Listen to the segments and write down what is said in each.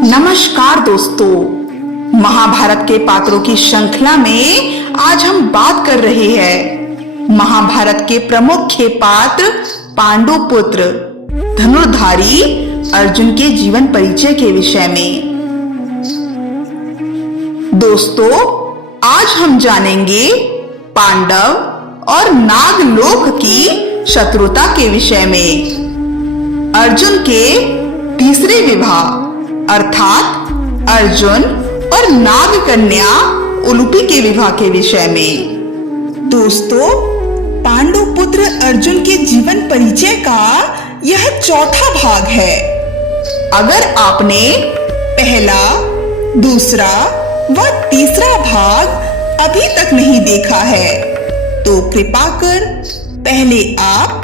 नमस्कार दोस्तों, महाभारत के पात्रों की श्रृंखला में आज हम बात कर रहे हैं महाभारत के प्रमुख पात्र पांडु पुत्र धनुर्धारी अर्जुन के जीवन परिचय के विषय में। दोस्तों, आज हम जानेंगे पांडव और नागलोक की शत्रुता के विषय में। अर्जुन के तीसरे विवाह अर्थात अर्जुन और नाग कन्या उलूपी के विवाह के विषय में। दोस्तों, पांडु पुत्र अर्जुन के जीवन परिचय का यह चौथा भाग है। अगर आपने पहला, दूसरा व तीसरा भाग अभी तक नहीं देखा है तो कृपा कर पहले आप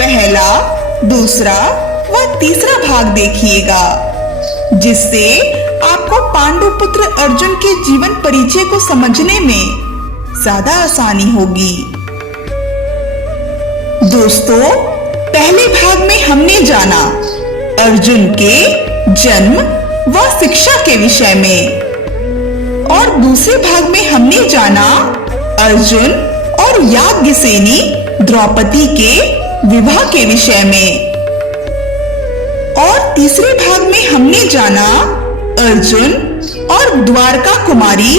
पहला, दूसरा व तीसरा भाग देखिएगा, जिससे आपको पांडु पुत्र अर्जुन के जीवन परिचय को समझने में ज्यादा आसानी होगी। दोस्तों, पहले भाग में हमने जाना अर्जुन के जन्म व शिक्षा के विषय में और दूसरे भाग में हमने जाना अर्जुन और याज्ञसेनी द्रौपदी के विवाह के विषय में और तीसरे भाग में हमने जाना अर्जुन और द्वारका कुमारी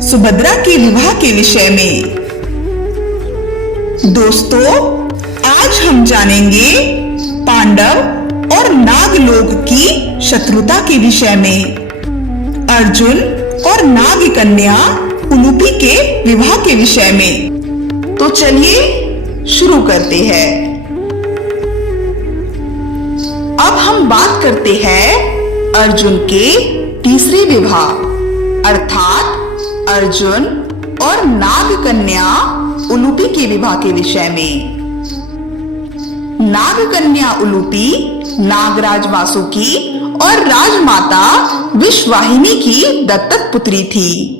सुभद्रा के विवाह के विषय में। दोस्तों, आज हम जानेंगे पांडव और नागलोक की शत्रुता के विषय में, अर्जुन और नाग कन्या उलूपी के विवाह के विषय में। तो चलिए शुरू करते हैं। अब हम बात करते हैं अर्जुन के तीसरे विवाह अर्थात अर्जुन और नाग कन्या उलूपी के विवाह के विषय में। नाग कन्या उलूपी नागराज वासुकी और राजमाता विश्वाहिनी की दत्तक पुत्री थी।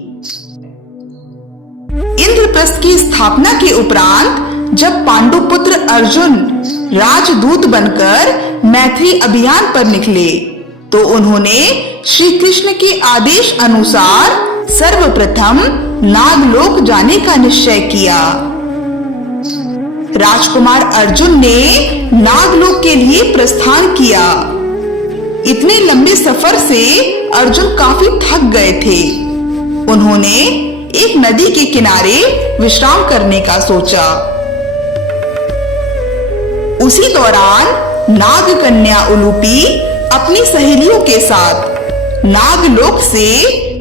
इंद्रप्रस्थ की स्थापना के उपरांत जब पांडुपुत्र अर्जुन राजदूत बनकर मैत्री अभियान पर निकले तो उन्होंने श्री कृष्ण के आदेश अनुसार सर्वप्रथम नागलोक जाने का निश्चय किया। राजकुमार अर्जुन ने नागलोक के लिए प्रस्थान किया। इतने लंबे सफर से अर्जुन काफी थक गए थे। उन्होंने एक नदी के किनारे विश्राम करने का सोचा। उसी दौरान नाग कन्या उलूपी अपनी सहेलियों के साथ नागलोक से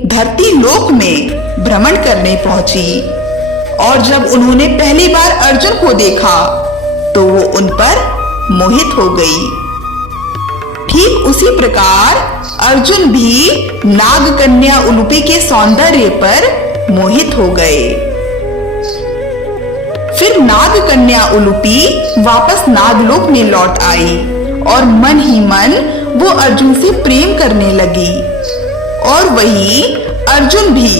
धरती लोक में भ्रमण करने पहुंची और जब उन्होंने पहली बार अर्जुन को देखा तो वो उन पर मोहित हो गई। ठीक उसी प्रकार अर्जुन भी नाग कन्या उलूपी के सौंदर्य पर मोहित हो गए। फिर नाग कन्या उलूपी वापस नागलोक में लौट आई और मन ही मन वो अर्जुन से प्रेम करने लगी और वही अर्जुन भी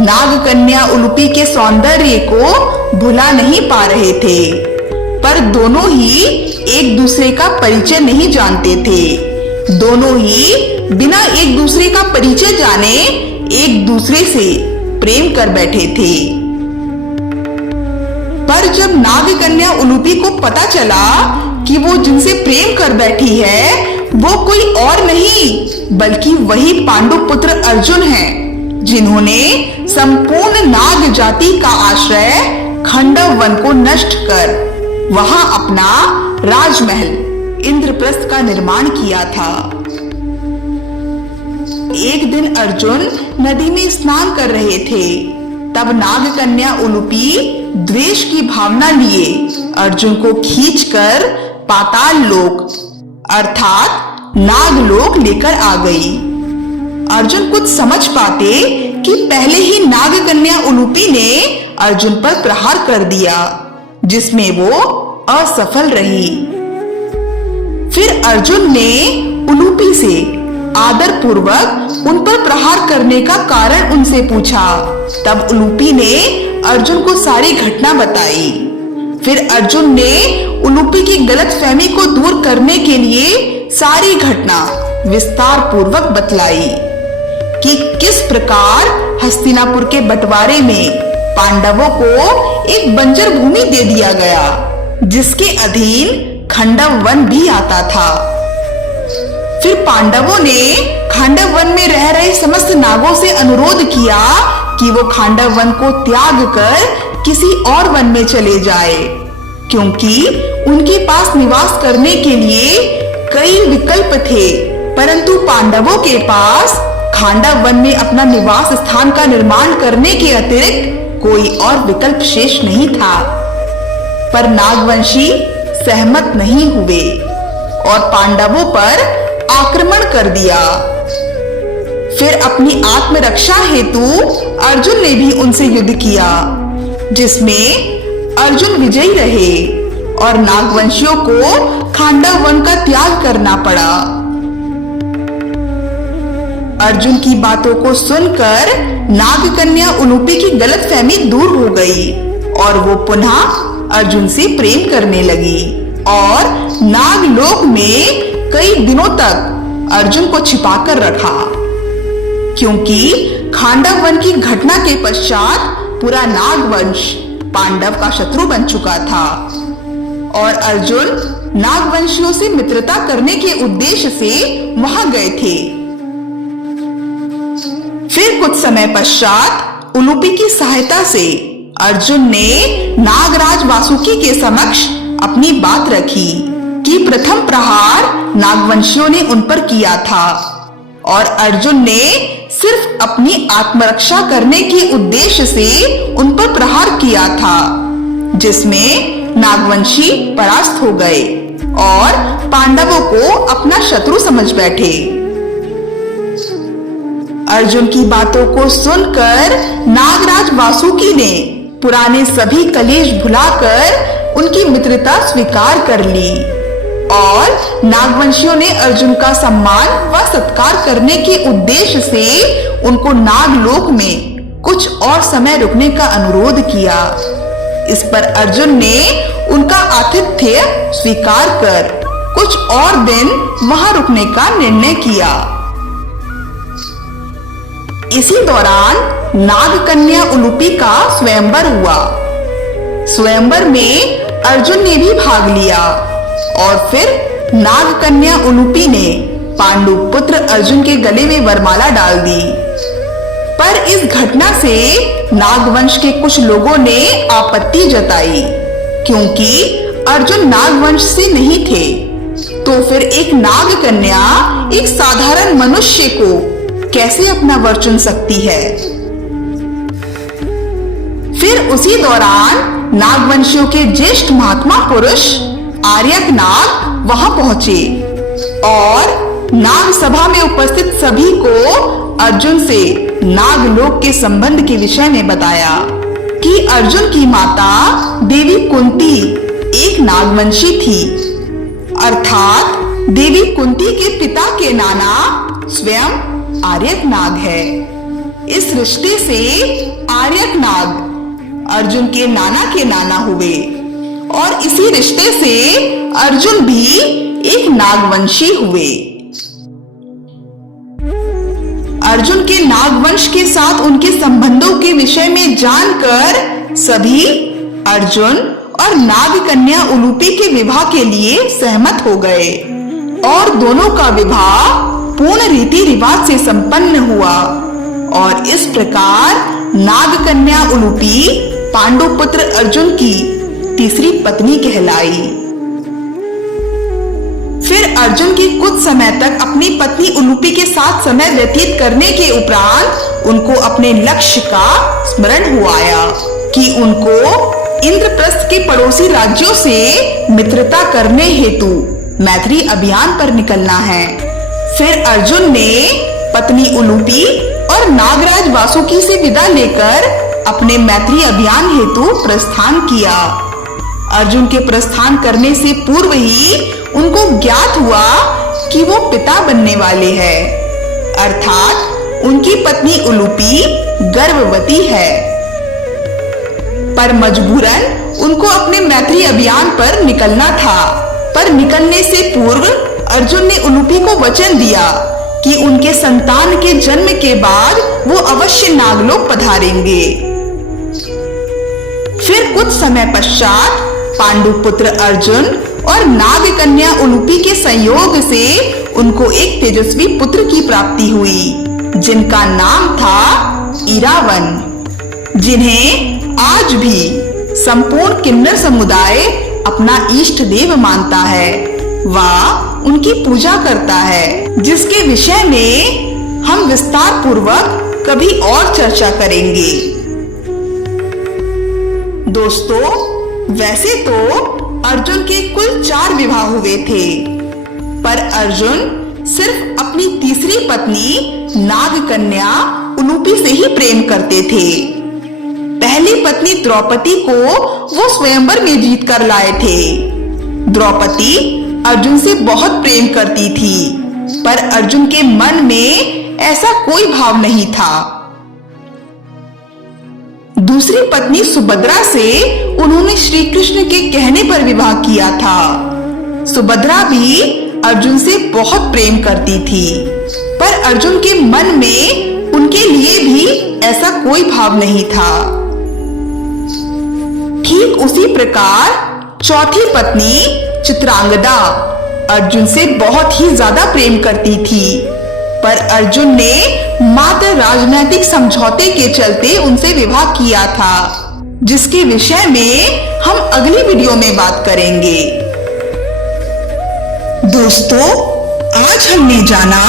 नाग कन्या उलूपी के सौंदर्य को भुला नहीं पा रहे थे, पर दोनों ही एक दूसरे का परिचय नहीं जानते थे। दोनों ही बिना एक दूसरे का परिचय जाने एक दूसरे से प्रेम कर बैठे थे। पर जब नाग कन्या उलूपी को पता चला कि वो जिनसे प्रेम कर बैठी है वो कोई और नहीं बल्कि वही पांडु पुत्र अर्जुन हैं, जिन्होंने संपूर्ण नाग जाति का आश्रय खंडव वन को नष्ट कर वहां अपना राजमहल इंद्रप्रस्थ का निर्माण किया था। एक दिन अर्जुन नदी में स्नान कर रहे थे। तब नाग कन्या उलूपी द्वेष की भावना लिए अर्जुन को खींचकर पाताल लोक अर्थात नागलोक लेकर आ गई। अर्जुन कुछ समझ पाते कि पहले ही नाग कन्या उलूपी ने अर्जुन पर प्रहार कर दिया, जिसमें वो असफल रही। फिर अर्जुन ने उलूपी से आदर पूर्वक उन पर प्रहार करने का कारण उनसे पूछा। तब उलूपी ने अर्जुन को सारी घटना बताई। फिर अर्जुन ने उलूपी की गलतफहमी को दूर करने के लिए सारी घटना विस्तार पूर्वक बतलाई कि किस प्रकार हस्तिनापुर के बंटवारे में पांडवों को एक बंजर भूमि दे दिया गया, जिसके अधीन खांडव वन भी आता था। फिर पांडवों ने खांडव वन में रह रहे समस्त नागों से अनुरोध किया कि वो खांडव वन को त्याग कर किसी और वन में चले जाए, क्योंकि उनके पास निवास करने के लिए कई विकल्प थे, परंतु पांडवों के पास खांडव वन में अपना निवास स्थान का निर्माण करने के अतिरिक्त कोई और विकल्प शेष नहीं था। पर नागवंशी सहमत नहीं हुए और पांडवों पर आक्रमण कर दिया। फिर अपनी आत्मरक्षा हेतु अर्जुन ने भी उनसे युद्ध किया, जिसमें अर्जुन विजयी रहे और नागवंशियों को खांडव वन का त्याग करना पड़ा। अर्जुन की बातों को सुनकर नागकन्या उलूपी की गलतफहमी दूर हो गई और वो पुनः अर्जुन से प्रेम करने लगी और नागलोक में कई दिनों तक अर्जुन को छिपाकर रखा, क्योंकि खांडव वन की घटना के पश्चात पूरा नागवंश पांडव का शत्रु बन चुका था और अर्जुन नागवंशियों से मित्रता करने के उद्देश्य से वहां गए थे। फिर कुछ समय पश्चात उलूपी की सहायता से अर्जुन ने नागराज वासुकी के समक्ष अपनी बात रखी कि प्रथम प्रहार नागवंशियों ने उन पर किया था और अर्जुन ने सिर्फ अपनी आत्मरक्षा करने के उद्देश्य से उन पर प्रहार किया था, जिसमें नागवंशी परास्त हो गए और पांडवों को अपना शत्रु समझ बैठे। अर्जुन की बातों को सुनकर नागराज वासुकी ने पुराने सभी कलेश भुलाकर उनकी मित्रता स्वीकार कर ली और नागवंशियों ने अर्जुन का सम्मान व सत्कार करने के उद्देश्य से उनको नागलोक में कुछ और समय रुकने का अनुरोध किया। इस पर अर्जुन ने उनका आतिथ्य स्वीकार कर कुछ और दिन वहां रुकने का निर्णय किया। इसी दौरान नागकन्या उलूपी का स्वयंवर हुआ। स्वयंवर में अर्जुन ने भी भाग लिया और फिर नागकन्या उलूपी ने पांडु पुत्र अर्जुन के गले में वरमाला डाल दी। पर इस घटना से नागवंश के कुछ लोगों ने आपत्ति जताई, क्योंकि अर्जुन नागवंश से नहीं थे, तो फिर एक नागकन्या एक साधारण मनुष्य को कैसे अपना वर चुन सकती है। फिर उसी दौरान नागवंशियों के ज्येष्ठ महात्मा पुरुष आर्यक नाग वहां पहुंचे और नाग सभा में उपस्थित सभी को अर्जुन से नागलोक के संबंध के विषय में बताया कि अर्जुन की माता देवी कुंती एक नागवंशी थी, अर्थात देवी कुंती के पिता के नाना स्वयं आर्यक नाग है। इस रिश्ते से आर्यक नाग अर्जुन के नाना के नाना हुए और इसी रिश्ते से अर्जुन भी एक नागवंशी हुए। अर्जुन के नागवंश के साथ उनके संबंधों के विषय में जानकर सभी अर्जुन और नागकन्या उलूपी के विवाह के लिए सहमत हो गए और दोनों का विवाह पूर्ण रीति रिवाज से संपन्न हुआ और इस प्रकार नागकन्या उलूपी पांडुपुत्र अर्जुन की तीसरी पत्नी कहलाई। फिर अर्जुन की कुछ समय तक अपनी पत्नी उलूपी के साथ समय व्यतीत करने के उपरांत उनको अपने लक्ष्य का स्मरण हुआ आया कि उनको इंद्रप्रस्थ के पड़ोसी राज्यों से मित्रता करने हेतु मैत्री अभियान पर निकलना है। फिर अर्जुन ने पत्नी उलूपी और नागराज वासुकी से विदा लेकर अपने मैत्री अभियान हेतु प्रस्थान किया। अर्जुन के प्रस्थान करने से पूर्व ही उनको ज्ञात हुआ कि वो पिता बनने वाले हैं, अर्थात उनकी पत्नी उलूपी गर्भवती है। पर मजबूरन उनको अपने मैत्री अभियान पर निकलना था, पर निकलने से पूर्व अर्जुन ने उलूपी को वचन दिया कि उनके संतान के जन्म के बाद वो अवश्य नागलोक पधारेंगे। फिर कुछ समय पश्चात पांडु पुत्र अर्जुन और नाग कन्या उलूपी के संयोग से उनको एक तेजस्वी पुत्र की प्राप्ति हुई, जिनका नाम था इरावन, जिन्हें आज भी संपूर्ण किन्नर समुदाय अपना इष्ट देव मानता है व उनकी पूजा करता है, जिसके विषय में हम विस्तार पूर्वक कभी और चर्चा करेंगे। दोस्तों, वैसे तो अर्जुन के कुल 4 विवाह हुए थे, पर अर्जुन सिर्फ अपनी तीसरी पत्नी नाग कन्या उलूपी से ही प्रेम करते थे। पहली पत्नी द्रौपदी को वो स्वयंवर में जीत कर लाए थे। द्रौपदी अर्जुन से बहुत प्रेम करती थी, पर अर्जुन के मन में ऐसा कोई भाव नहीं था। दूसरी पत्नी सुभद्रा से उन्होंने श्री कृष्ण के कहने पर विवाह किया था। सुभद्रा भी अर्जुन से बहुत प्रेम करती थी, पर अर्जुन के मन में उनके लिए भी ऐसा कोई भाव नहीं था। ठीक उसी प्रकार चौथी पत्नी चित्रांगदा अर्जुन से बहुत ही ज्यादा प्रेम करती थी, पर अर्जुन ने मात्र राजनीतिक समझौते के चलते उनसे विवाह किया था, जिसके विषय में हम अगली वीडियो में बात करेंगे। दोस्तों, आज हमने जाना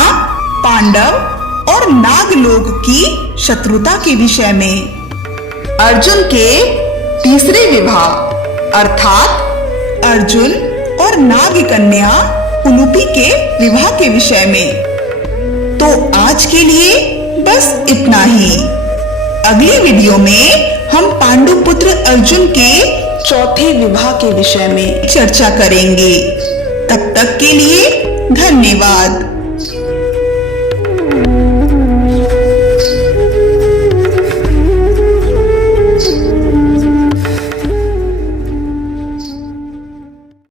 पांडव और नागलोक की शत्रुता के विषय में। अर्जुन के तीसरे विवाह अर्थात अर्जुन और नाग कन्या उलूपी के विवाह के विषय में। तो आज के लिए बस इतना ही। अगली वीडियो में हम पांडु पुत्र अर्जुन के चौथे विवाह के विषय में चर्चा करेंगे। तब तक के लिए धन्यवाद।